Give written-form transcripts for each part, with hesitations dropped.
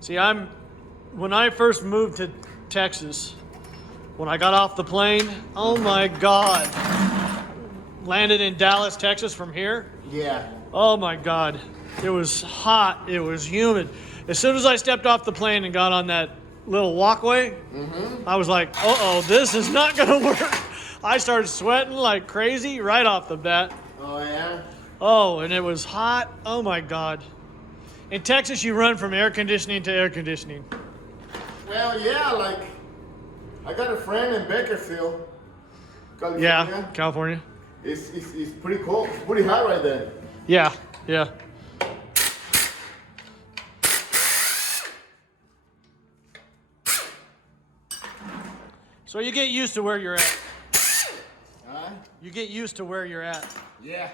See, when I first moved to Texas, when I got off the plane, oh my God. Landed in Dallas, Texas from here. Yeah. Oh my God. It was hot. It was humid. As soon as I stepped off the plane and got on that little walkway, I was like, uh-oh, this is not going to work. I started sweating like crazy right off the bat. Oh, yeah? Oh, and it was hot. Oh my God. In Texas, you run from air conditioning to air conditioning. Well, yeah, like, I got a friend in Bakersfield, California. Yeah, California. It's pretty cold. It's pretty hot right there. Yeah, yeah. So you get used to where you're at. Huh? You get used to where you're at. Yeah.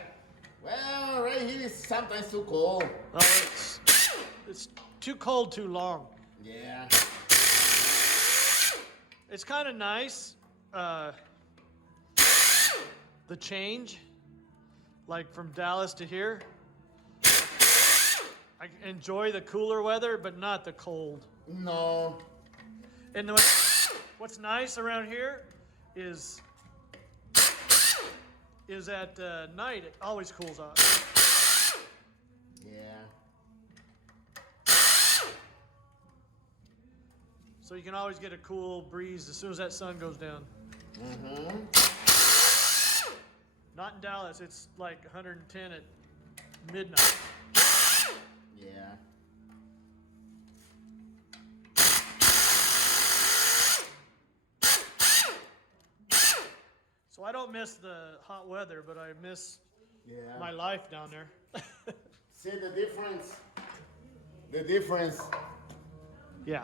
Well, right here is sometimes too cold. Oh, it's too cold too long. Yeah. It's kind of nice, the change, like from Dallas to here. I enjoy the cooler weather, but not the cold. No. And what's nice around here is at night it always cools off. Yeah. So you can always get a cool breeze as soon as that sun goes down. Mm-hmm. Not in Dallas, it's like 110 at midnight. Yeah. So I don't miss the hot weather, but I miss Yeah. my life down there. See the difference? The difference. Yeah,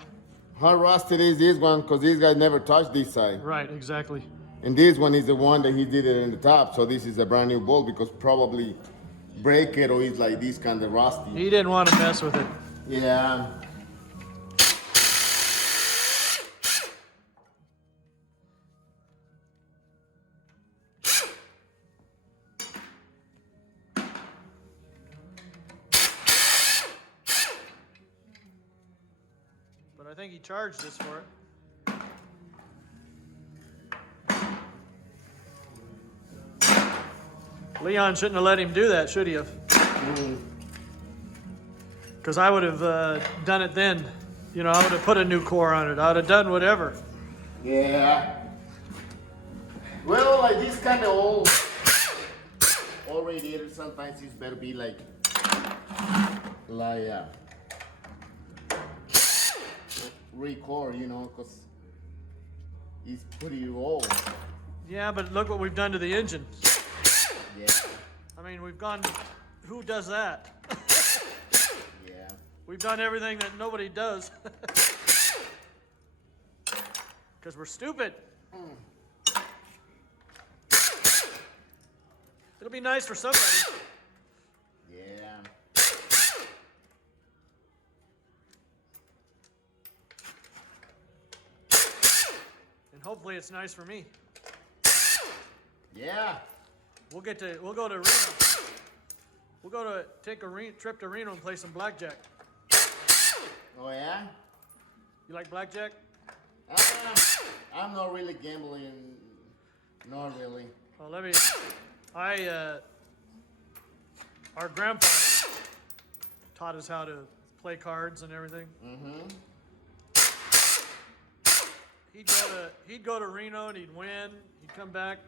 How rusted is this one? Because these guys never touched this side. right, exactly. And this one is the one that he did it in the top. So this is a brand new bolt because probably break it or it's like this kind of rusty. He didn't want to mess with it. Yeah. But I think he charged us for it. Leon shouldn't have let him do that, should he have? Because I would have done it then. You know, I would have put a new core on it. I would have done whatever. Yeah. Well, like this kind of old radiators, sometimes it's better be like recore, you know, because it's pretty old. Yeah, but look what we've done to the engine. Yeah. I mean, we've gone. Who does that? Yeah. We've done everything that nobody does. Because we're stupid. It'll be nice for somebody. Yeah. And hopefully it's nice for me. Yeah. We'll go to Reno. We'll take a trip to Reno and play some blackjack. Oh yeah. You like blackjack? I'm not really gambling. Not really. Well, our grandfather taught us how to play cards and everything. Mm-hmm. He'd go to Reno and he'd win. He'd come back.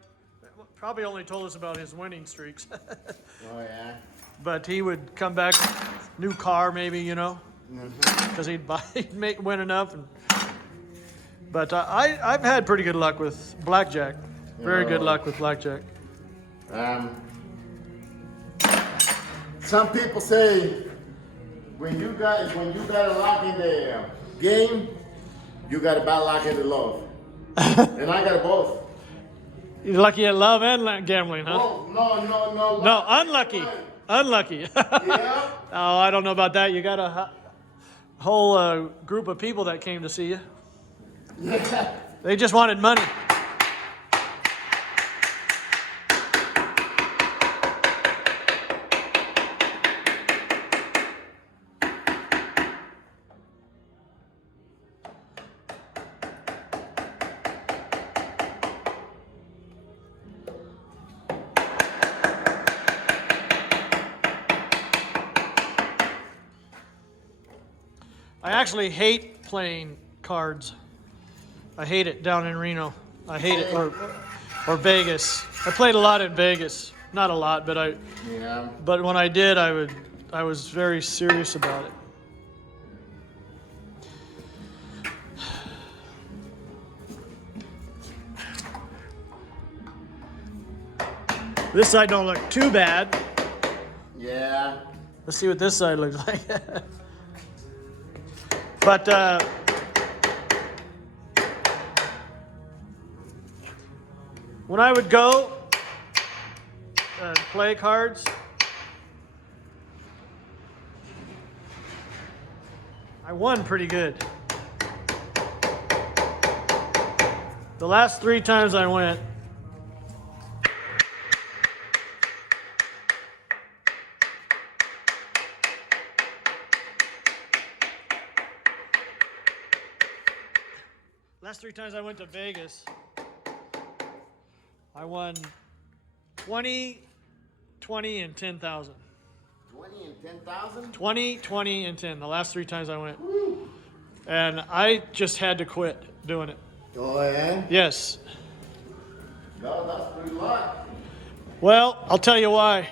Probably only told us about his winning streaks. Oh yeah. But he would come back, new car maybe, you know, because he'd win enough. But I've had pretty good luck with blackjack. Very good luck with blackjack. Some people say when you got a luck in the game, you got a bad luck in the love. And I got both. You're lucky at love and gambling, huh? Oh, no. No, unlucky. Unlucky. Yeah. Oh, I don't know about that. You got a whole group of people that came to see you. Yeah. They just wanted money. I actually hate playing cards. I hate it down in Reno. I hate it, or Vegas. I played a lot in Vegas. Not a lot, but Yeah. But when I did, I was very serious about it. This side don't look too bad. Yeah. Let's see what this side looks like. But when I would go play cards, I won pretty good. The last 3 times I went, to Vegas, I won 20, 20, and 10,000. 20 and 10,000? 20, 20, and 10. The last 3 times I went. Woo. And I just had to quit doing it. Oh, yeah? Yes. No, that's pretty lot. Well, I'll tell you why.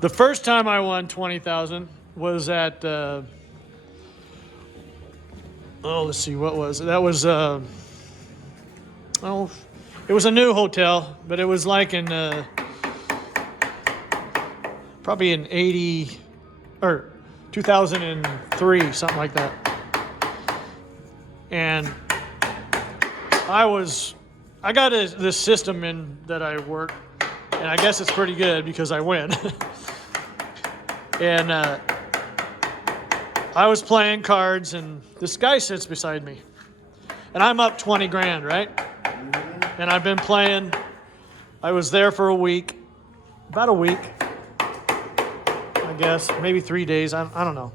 The first time I won 20,000 was at, let's see, what was it? That was, it was a new hotel, but it was like in, probably in 80, or 2003, something like that. And I got this system in that I work, and I guess it's pretty good because I win. And I was playing cards, and this guy sits beside me. And I'm up 20 grand, right? And I've been playing. I was there for a week, about a week, I guess, maybe 3 days. I don't know.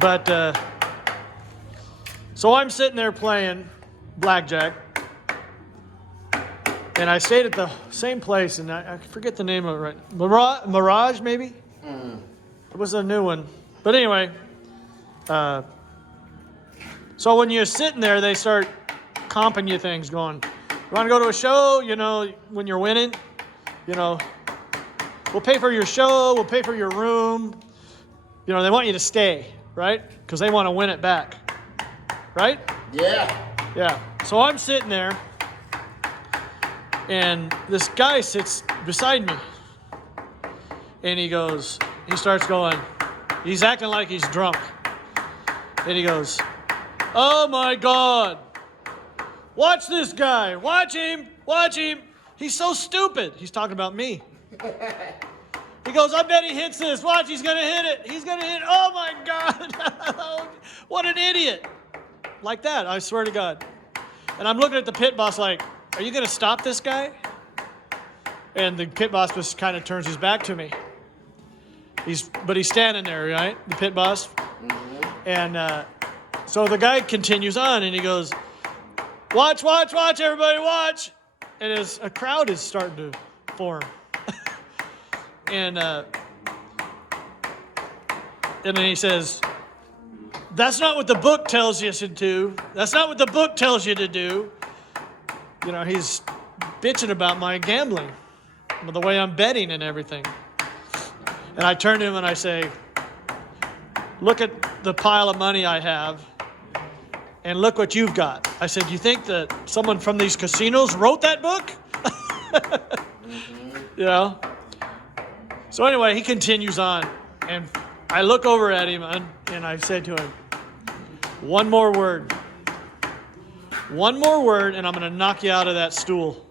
But so I'm sitting there playing blackjack, and I stayed at the same place, and I forget the name of it right. Mirage, maybe? It was a new one. But anyway, so when you're sitting there, they start comping you things, going, you want to go to a show? You know, when you're winning, you know, we'll pay for your show, we'll pay for your room. You know, they want you to stay, right? Because they want to win it back, right? Yeah. Yeah. So I'm sitting there, and this guy sits beside me. And he starts going, he's acting like he's drunk. And he goes, oh my God, watch this guy, watch him. He's so stupid. He's talking about me. He goes, I bet he hits this. Watch, he's going to hit it. Oh my God. What an idiot. Like that, I swear to God. And I'm looking at the pit boss like, are you going to stop this guy? And the pit boss just kind of turns his back to me. But he's standing there, right? The pit boss. Mm-hmm. And so the guy continues on, and he goes, watch, everybody watch. And a crowd is starting to form. And then he says, that's not what the book tells you to do. That's not what the book tells you to do. You know, he's bitching about my gambling, the way I'm betting and everything. And I turn to him and I say, look at the pile of money I have, and look what you've got. I said, do you think that someone from these casinos wrote that book? Mm-hmm. You know? So anyway, he continues on, and I look over at him, and I said to him, one more word, and I'm going to knock you out of that stool.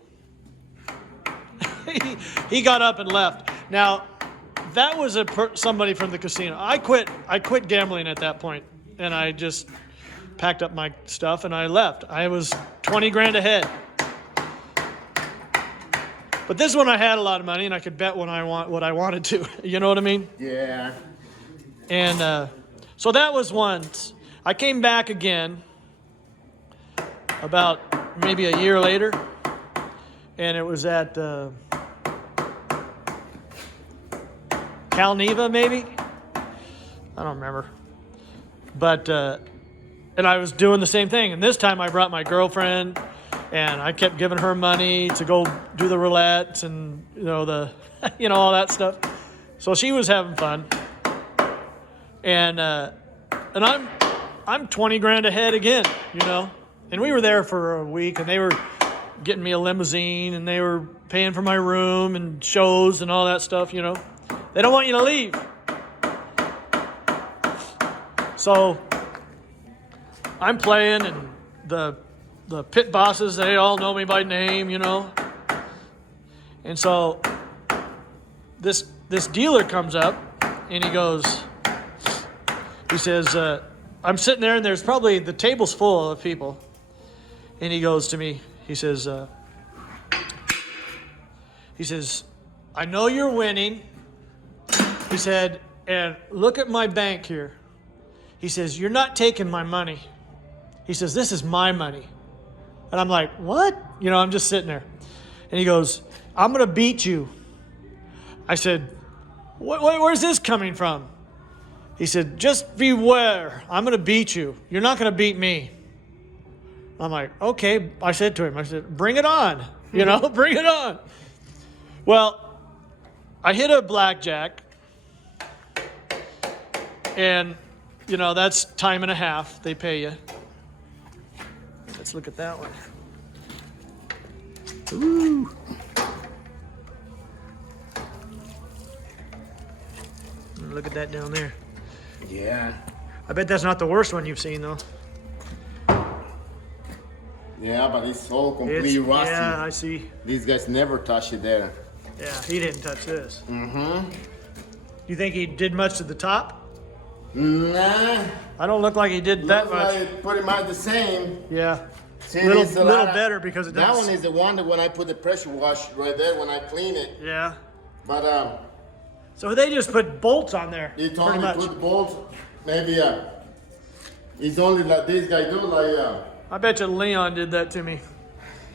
He got up and left. Now, that was somebody from the casino. I quit gambling at that point, and I just packed up my stuff and I left. I was 20 grand ahead. But this one I had a lot of money, and I could bet what I wanted to. You know what I mean? Yeah. And so that was once. I came back again about maybe a year later, and it was at Calneva, maybe? I don't remember. But, and I was doing the same thing. And this time I brought my girlfriend, and I kept giving her money to go do the roulette and, you know, all that stuff. So she was having fun. And I'm 20 grand ahead again, you know. And we were there for a week, and they were getting me a limousine, and they were paying for my room and shows and all that stuff, you know. They don't want you to leave. So I'm playing, and the pit bosses, they all know me by name, you know. And so this dealer comes up, and he says, I'm sitting there, and there's probably, the table's full of people. And he goes to me, he says, I know you're winning. He said, and look at my bank here. He says, you're not taking my money. He says, this is my money. And I'm like, what? You know, I'm just sitting there. And he goes, I'm going to beat you. I said, where's this coming from? He said, just beware. I'm going to beat you. You're not going to beat me. I'm like, okay. I said to him, bring it on. You know, bring it on. Well, I hit a blackjack. And, you know, that's time and a half they pay you. Let's look at that one. Ooh. Look at that down there. Yeah. I bet that's not the worst one you've seen, though. Yeah, but it's all completely rusty. Yeah, I see. These guys never touch it there. Yeah, he didn't touch this. Mm-hmm. You think he did much to the top? Nah. I don't look like he did that much. Like pretty much the same. Yeah. See, little little better because it that does. one is the one that when I put the pressure wash right there when I clean it. Yeah. But so they just put bolts on there. he told pretty me much. put bolts. Maybe it's only like this guy do like I bet you Leon did that to me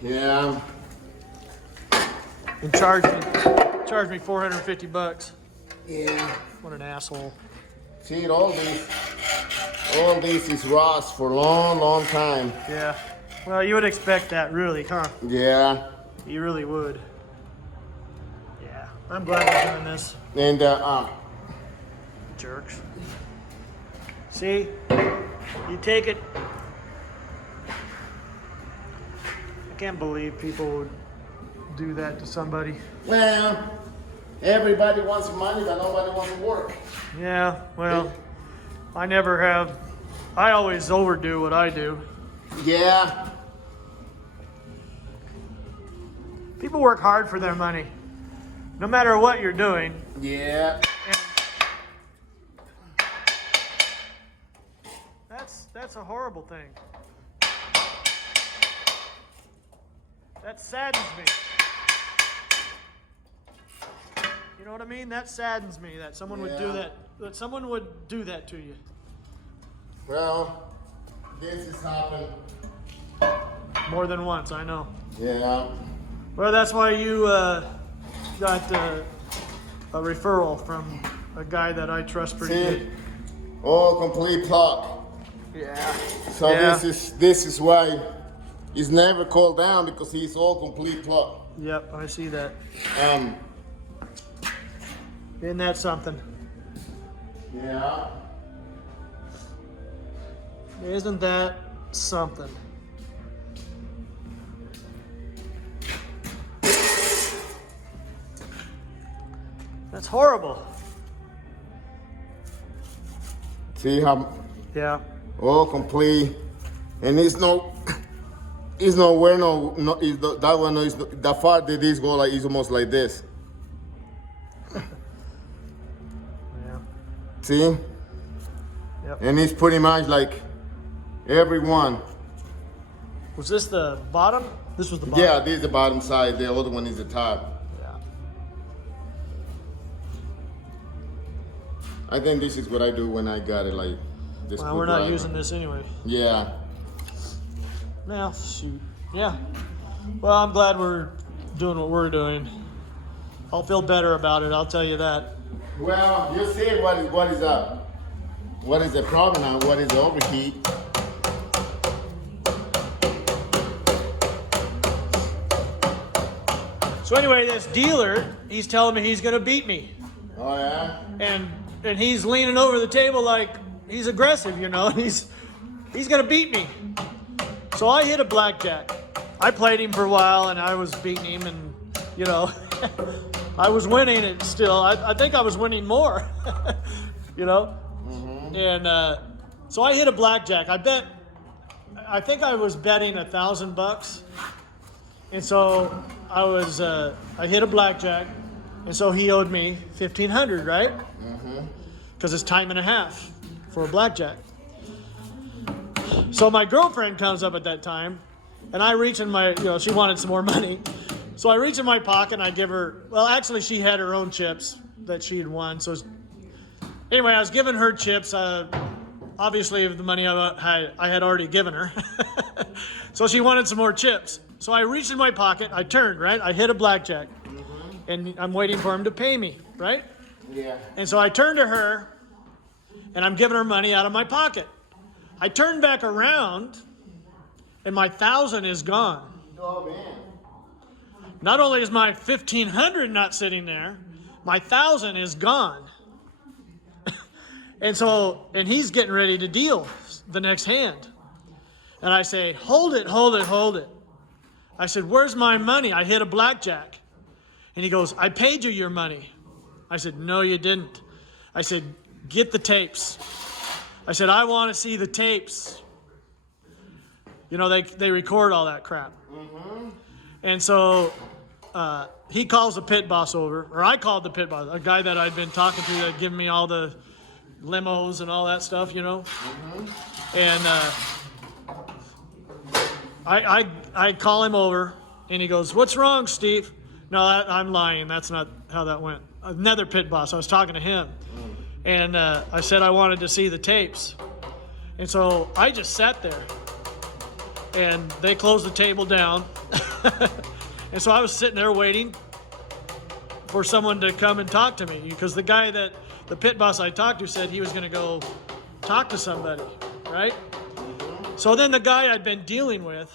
yeah. and charged me $450. Yeah. What an asshole. See all this is rust for a long, long time. Yeah. Well, you would expect that, really, huh? Yeah. You really would. Yeah. I'm glad we're doing this. And Jerks. See? You take it. I can't believe people would do that to somebody. well, everybody wants money, but nobody wants to work. Yeah, well, I never have. I always overdo what I do. Yeah. People work hard for their money, no matter what you're doing. Yeah. And that's a horrible thing. That saddens me. You know what I mean? That saddens me that someone would do that. That someone would do that to you. Well, this has happened. More than once, I know. Yeah. Well, that's why you got a referral from a guy that I trust pretty See, good. all complete plug. Yeah. So Yeah. this is why he's never called down because he's all complete plug. Yep, I see that. Isn't that something? Yeah. Isn't that something? That's horrible. See how Yeah. all complete, and it's nowhere that one is the far that this go like is almost like this. Yeah. See? Yep. And it's pretty much like every one. Was this the bottom? This was the bottom. Yeah, this is the bottom side. The other one is the top. Yeah. I think this is what I do when I got it like this. Well, we're not using this anyway. Yeah. Well, shoot. Yeah. Well, I'm glad we're doing what we're doing. I'll feel better about it, I'll tell you that. Well, you see what is the problem and what is the overheat. So anyway, this dealer, he's telling me he's gonna beat me. Oh yeah? And he's leaning over the table like he's aggressive, you know. He's gonna beat me. So I hit a blackjack. I played him for a while and I was beating him, and you know, I was winning it still. I think I was winning more, you know. Mm-hmm. And so I hit a blackjack. I think I was betting $1,000, and so I hit a blackjack, and so he owed me $1,500, right? Because it's time and a half for a blackjack. So my girlfriend comes up at that time, and I reach in my, you know, she wanted some more money. So I reach in my pocket and I give her, well, actually she had her own chips that she had won. So anyway, I was giving her chips, obviously of the money I had already given her. So she wanted some more chips. So I reached in my pocket, I turned, right? I hit a blackjack. And I'm waiting for him to pay me, right? Yeah. And so I turn to her, and I'm giving her money out of my pocket. I turn back around, and my 1,000 is gone. Oh man. Not only is my 1,500 not sitting there, my 1,000 is gone. And he's getting ready to deal the next hand. And I say, hold it, hold it, hold it. I said, where's my money? I hit a blackjack. And he goes, I paid you your money. I said, no, you didn't. I said, get the tapes. I said, I want to see the tapes. You know, they record all that crap. Mm-hmm. And so he calls the pit boss over, or I called the pit boss, a guy that I'd been talking to that had given me all the limos and all that stuff, you know. Mm-hmm. And I call him over, and he goes, what's wrong, Steve? No, I'm lying. That's not how that went. Another pit boss. I was talking to him. And I said I wanted to see the tapes. And so I just sat there. And they closed the table down. And so I was sitting there waiting for someone to come and talk to me. Because the pit boss I talked to said he was going to go talk to somebody, right? So then the guy I'd been dealing with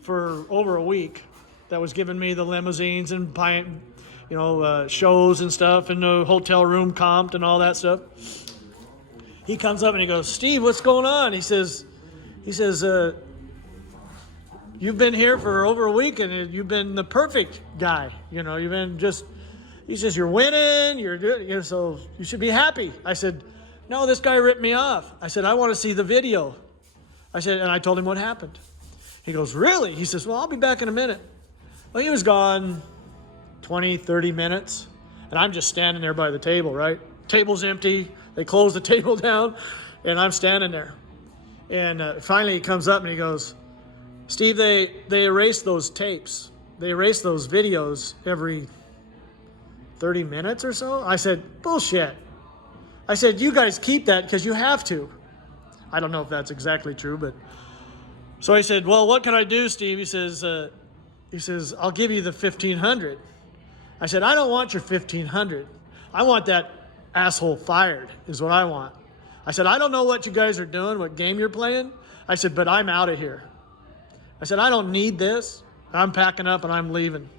for over a week, that was giving me the limousines and shows and stuff, and the hotel room comped and all that stuff. He comes up and he goes, Steve, what's going on? He says, you've been here for over a week and you've been the perfect guy. You know, you've been he says, you're winning, you're good, so you should be happy. I said, no, this guy ripped me off. I said, I want to see the video. And I told him what happened. He goes, really? He says, well, I'll be back in a minute. Well, he was gone 20, 30 minutes, and I'm just standing there by the table, right? Table's empty. They close the table down, and I'm standing there. And finally he comes up and he goes, Steve, they erase those tapes. They erase those videos every 30 minutes or so. I said, bullshit. I said, you guys keep that because you have to. I don't know if that's exactly true, but... So I said, well, what can I do, Steve? He says, I'll give you the 1,500. I said, I don't want your 1,500. I want that asshole fired, is what I want. I said, I don't know what you guys are doing, what game you're playing. I said, but I'm out of here. I said, I don't need this. I'm packing up and I'm leaving.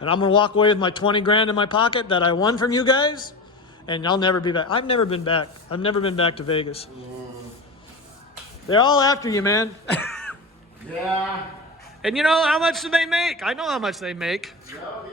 And I'm going to walk away with my 20 grand in my pocket that I won from you guys, and I'll never be back. I've never been back. I've never been back to Vegas. They're all after you, man. Yeah. And you know how much do they make? I know how much they make. No,